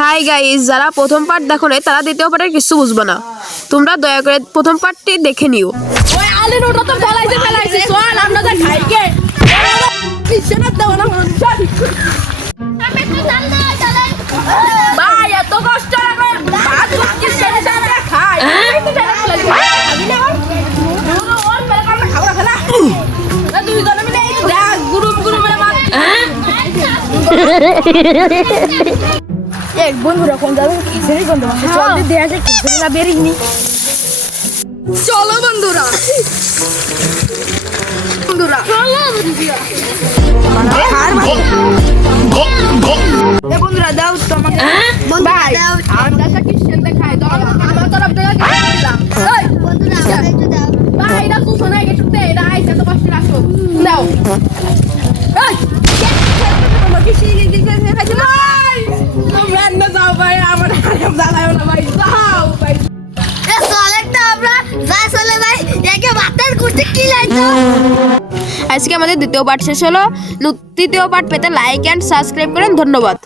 Hi guys, যারা প্রথম part দেখো নাই তারা দ্বিতীয় পার্টের কিছু বুঝবে না। তোমরা দয়া করে প্রথম পার্টটি দেখে নিও। ওই আলির ওটা তো ফেলাইছে সোয়াল আমরা যা খাই কে কিসের দাও না সরি আমি তো জাননা চলে ভাই এত কষ্ট লাগে ভাত কিসের সাথে খাই আমি তো জানা আমি না ওর মেরে কাম খাওয়া খেলা না দুই জন মিলে এই দেখ গুরু মেরে মার এক বন্ধুরা কোন যাবে কিসেরই গন্ধ চল দে আছে কিসের না বেরিনি চলো বন্ধুরা এ বন্ধুরা দাও তো আমাকে বন্ধুরা দাও আমরা তো কিসের দেখাই দাও আমার তরফ থেকে দিলাম এই বন্ধুরা একটু দাও ভাই এটা তো শোনাই গেছে এটা আইছে তো কষ্ট রাখো দাও এই তোমরা কিসের দিকে খাইছো ভাই তোমরা না যাও ভাই আমার হারাম দাঁড়াও না ভাই যাও ভাই এ চলেটা আমরা যা চলে ভাই একে বাতের কুটি কি লাইতো আজকে আমাদের দ্বিতীয় পার্ট শেষ হলো। তৃতীয় পার্ট পেতে লাইক এন্ড সাবস্ক্রাইব করেন। ধন্যবাদ।